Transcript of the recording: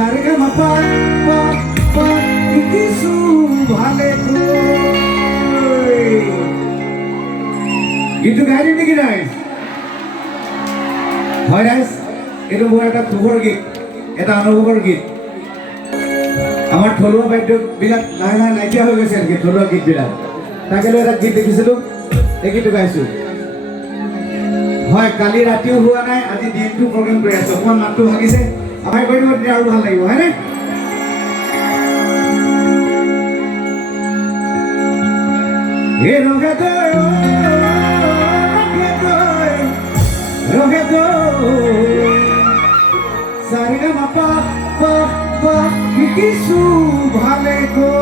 সারেগা মা পা পা পা কিছু ভালে গীতটো গাই দিম নেকি ৰাইজ হয় ৰাইজ এইটো মোৰ এটা দুখৰ গীত এটা অনুভৱৰ গীত আমাৰ থলুৱা বাদ্যবিলাক লাহে লাহে নাইকিয়া হৈ গৈছে নেকি থলুৱা গীতবিলাক তাকে লৈ এটা গীত দেখিছিলোঁ এই গীতটো গাইছোঁ হয় কালি ৰাতিও হোৱা নাই আজি দিনটো প্ৰগ্ৰেম কৰি আছোঁ অকণমান মাতটো ভাগিছে আমাৰ কৰি দিব তেতিয়া আৰু ভাল লাগিব হয়নে এই ৰঙে সারেগা মা পা পা পা কিছু ভালে গো